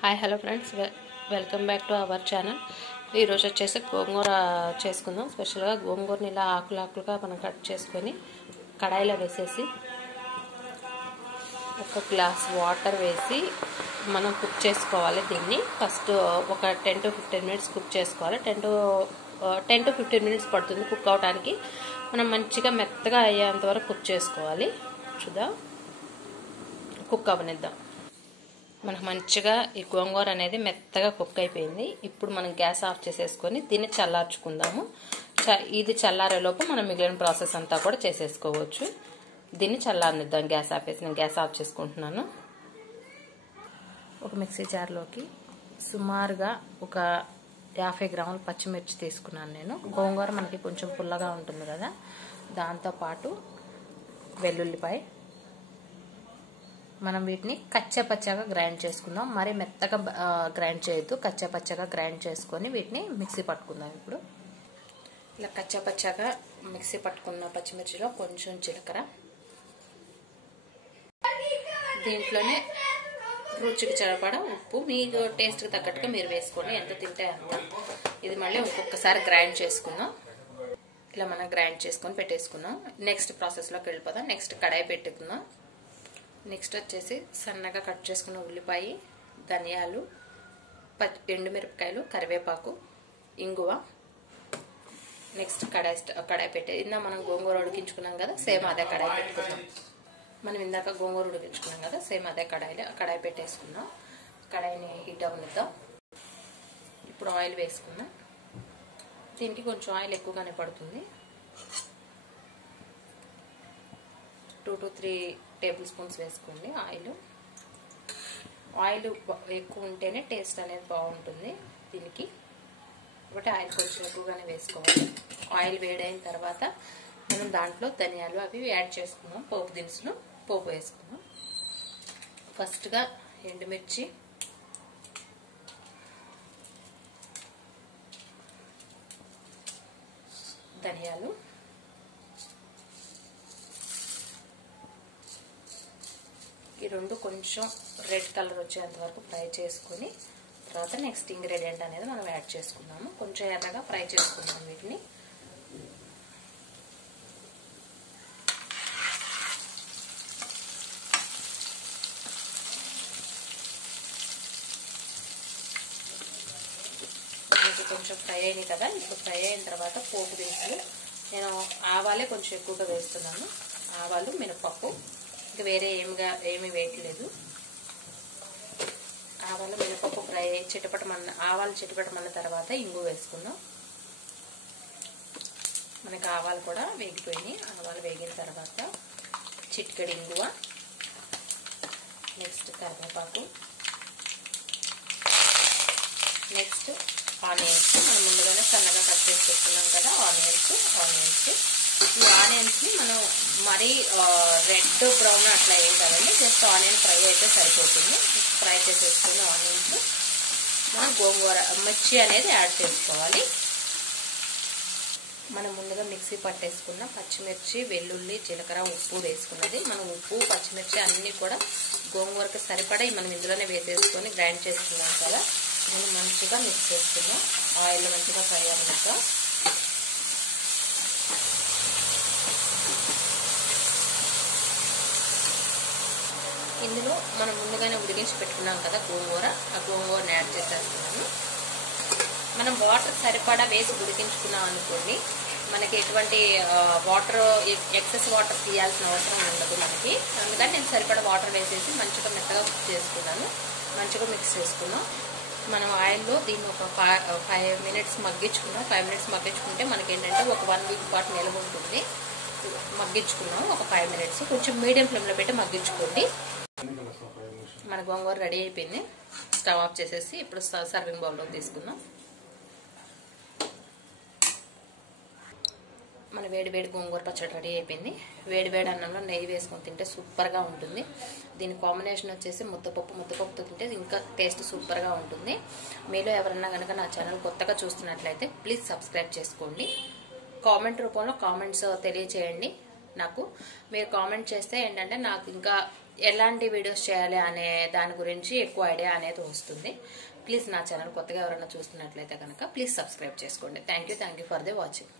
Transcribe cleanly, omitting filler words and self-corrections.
Hi hello friends, welcome back to our channel. ఈరోజు వచ్చేసి గోంగూర చేసుకుందాం. స్పెషల్గా గోంగూరని ఇలా ఆకులుగా మనం కట్ చేసుకొని కడాయిలో వేసేసి ఒక గ్లాస్ వాటర్ వేసి మనం కుక్ చేసుకోవాలి. దీన్ని ఫస్ట్ ఒక 10 to 15 మినిట్స్ కుక్ చేసుకోవాలి. 10 to 15 మినిట్స్ పడుతుంది కుక్ అవడానికి. మనం మంచిగా మెత్తగా అయ్యేంత వరకు కుక్ చేసుకోవాలి. చూద్దాం, కుక్ అవనిద్దాం. మనకు మంచిగా ఈ గోంగూర అనేది మెత్తగా కుక్ అయిపోయింది. ఇప్పుడు మనం గ్యాస్ ఆఫ్ చేసేసుకొని దీన్ని చల్లార్చుకుందాము. ఇది చల్లారేలోపు మనం మిగిలిన ప్రాసెస్ అంతా కూడా చేసేసుకోవచ్చు. దీన్ని చల్లారనిద్దాం. గ్యాస్ ఆపేసి నేను గ్యాస్ ఆఫ్ చేసుకుంటున్నాను. ఒక మిక్సీ జార్లోకి సుమారుగా ఒక 50 గ్రాముల పచ్చిమిర్చి తీసుకున్నాను నేను. గోంగూర మనకి కొంచెం పుల్లగా ఉంటుంది కదా, దాంతోపాటు వెల్లుల్లిపాయ. మనం వీటిని కచ్చాపచ్చాగా గ్రైండ్ చేసుకుందాం. మరి మెత్తగా గ్రైండ్ చేయొద్దు, కచ్చాపచ్చాగా గ్రైండ్ చేసుకొని వీటిని మిక్సీ పట్టుకుందాం. ఇప్పుడు ఇలా కచ్చాపచ్చాగా మిక్సీ పట్టుకున్న పచ్చిమిర్చిలో కొంచెం జీలకర్ర, దీంట్లోనే రుచికి సరిపడా ఉప్పు, మీకు టేస్ట్కి తగ్గట్టుగా మీరు వేసుకోండి, ఎంత తింటే అంత. ఇది మళ్ళీ ఇంకొకసారి గ్రైండ్ చేసుకుందాం. ఇలా మనం గ్రైండ్ చేసుకొని పెట్టేసుకుందాం. నెక్స్ట్ ప్రాసెస్లోకి వెళ్ళిపోదాం. నెక్స్ట్ కడాయి పెట్టుకుందాం. నెక్స్ట్ వచ్చేసి సన్నగా కట్ చేసుకున్న ఉల్లిపాయ, ధనియాలు, ఎండుమిరపకాయలు, కరివేపాకు, ఇంగువ. నెక్స్ట్ కడాయి పెట్టే ఇందా మనం గోంగూర ఉడికించుకున్నాం కదా, సేమ్ అదే కడాయి పెట్టుకుందాం. మనం ఇందాక గోంగూర ఉడికించుకున్నాం కదా, సేమ్ అదే కడాయి పెట్టేసుకుందాం. కడాయిని హీట్ అవనిద్దాం. ఇప్పుడు ఆయిల్ వేసుకుందాం. దీనికి కొంచెం ఆయిల్ ఎక్కువగానే పడుతుంది. 2 to 3 టేబుల్ స్పూన్స్ వేసుకోండి ఆయిల్. ఆయిల్ ఎక్కువ ఉంటేనే టేస్ట్ అనేది బాగుంటుంది దీనికి, కాబట్టి ఆయిల్ కొంచెం ఎక్కువగానే వేసుకోవాలి. ఆయిల్ వేడైన తర్వాత మనం దాంట్లో ధనియాలు అవి యాడ్ చేసుకుందాం. పోపు దినుసులు పోపు వేసుకుందాం. ఫస్ట్గా ఎండుమిర్చి, ధనియాలు, ఈ రెండు కొంచెం రెడ్ కలర్ వచ్చేంత వరకు ఫ్రై చేసుకొని తర్వాత నెక్స్ట్ ఇంగ్రీడియంట్ అనేది మనం యాడ్ చేసుకున్నాము. కొంచెం ఎర్రగా ఫ్రై చేసుకున్నాం వీటిని. కొంచెం ఫ్రై అయినాయి కదా, ఇప్పుడు ఫ్రై అయిన తర్వాత పోపు దినుసులు. నేను ఆవాలే కొంచెం ఎక్కువగా వేస్తున్నాను. ఆవాలు, మినపప్పు, ఇంకా వేరే ఏమీ వేయట్లేదు. ఆవాలు మినపప్పు ఫ్రై ఆవాలు చిటపటమన్న తర్వాత ఇంగు వేసుకుందాం. మనకి ఆవాలు కూడా వేగిపోయినాయి. ఆవాలు వేగిన తర్వాత చిటికెడు ఇంగువ, నెక్స్ట్ కరివేపాకు, నెక్స్ట్ ఆనియన్స్. మనం ముందుగానే సన్నగా కట్ చేసి పెట్టుకున్నాం కదా ఆనియన్స్. ఈ ఆనియన్స్ని మనం మరీ రెడ్ బ్రౌన్ అట్లా ఏం కదండి, జస్ట్ ఆనియన్ ఫ్రై అయితే సరిపోతుంది. ఫ్రై చేసేసుకుని ఆనియన్స్ మనం గోంగూర మిర్చి అనేది యాడ్ చేసుకోవాలి. మనం ముందుగా మిక్సీ పట్టేసుకున్న పచ్చిమిర్చి, వెల్లుల్లి, జీలకర్ర, ఉప్పు వేసుకున్నది. మనం ఉప్పు, పచ్చిమిర్చి అన్నీ కూడా గోంగూరకి సరిపడా మనం ఇందులోనే వేసేసుకొని గ్రైండ్ చేసుకున్నాం కదా, మనం మంచిగా మిక్స్ చేసుకున్నాం. ఆయిల్ మంచిగా ఫ్రై అవ్వక ఇందులో మనం ముందుగానే ఉడికించి పెట్టుకున్నాం కదా గోంగూర, ఆ గోంగూరని యాడ్ చేసేస్తున్నాము. మనం వాటర్ సరిపడా వేసి ఉడికించుకున్నాం అనుకోండి, మనకి ఎటువంటి ఎక్సెస్ వాటర్ తీయాల్సిన అవసరం ఉండదు మనకి. అందుకని నేను సరిపడా వాటర్ వేసేసి మంచిగా మెత్తగా కుక్ చేసుకున్నాను. మంచిగా మిక్స్ చేసుకున్నాం. మనం ఆయిల్లో దీన్ని ఒక 5 మినిట్స్ మగ్గించుకున్నాం. 5 మినిట్స్ మగ్గించుకుంటే మనకి ఏంటంటే ఒక 1 వీక్ పాటు నిల్వ ఉంటుంది. మగ్గించుకున్నాం ఒక 5 మినిట్స్. కొంచెం మీడియం ఫ్లేమ్లో పెట్టి మగ్గించుకోండి. మన గోంగూర రెడీ అయిపోయింది. స్టవ్ ఆఫ్ చేసేసి ఇప్పుడు సర్వింగ్ బౌల్లో తీసుకుందాం. మన వేడి గోంగూర పచ్చడి రెడీ అయిపోయింది. వేడి అన్నంలో నెయ్యి వేసుకొని తింటే సూపర్గా ఉంటుంది. దీని కాంబినేషన్ వచ్చేసి ముద్దపప్పుతో తింటే ఇంకా టేస్ట్ సూపర్గా ఉంటుంది. మీలో ఎవరన్నా కనుక నా ఛానల్ కొత్తగా చూస్తున్నట్లయితే ప్లీజ్ సబ్స్క్రైబ్ చేసుకోండి. కామెంట్ రూపంలో కామెంట్స్ తెలియచేయండి. నాకు మీరు కామెంట్ చేస్తే ఏంటంటే నాకు ఇంకా ఎలాంటి వీడియోస్ చేయాలి అనే దాని గురించి ఎక్కువ ఐడియా అనేది వస్తుంది. ప్లీజ్ నా ఛానల్ కొత్తగా ఎవరైనా చూస్తున్నట్లయితే కనుక ప్లీజ్ సబ్స్క్రైబ్ చేసుకోండి. Thank you for the watching.